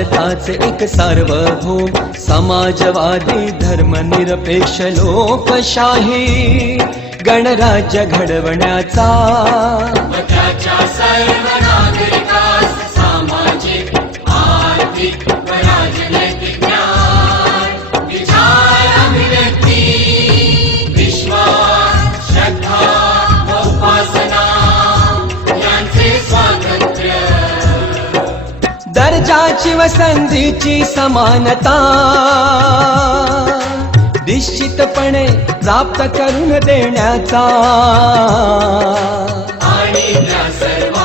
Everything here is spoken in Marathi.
भारताचे एक सार्वभौम समाजवादी धर्मनिरपेक्ष लोकशाही गणराज्य घडवण्याचा त्याच्या सर्व नागरिकास सामाजिक आर्थिक व राजनैतिक न्याय विचार अभिव्यक्ती विश्वास श्रद्धा व उपासना यांचे स्वातंत्र्य दर्जाची व संधीची समानता निश्चितपणे प्राप्त करून देण्याचा आणि त्या सर्व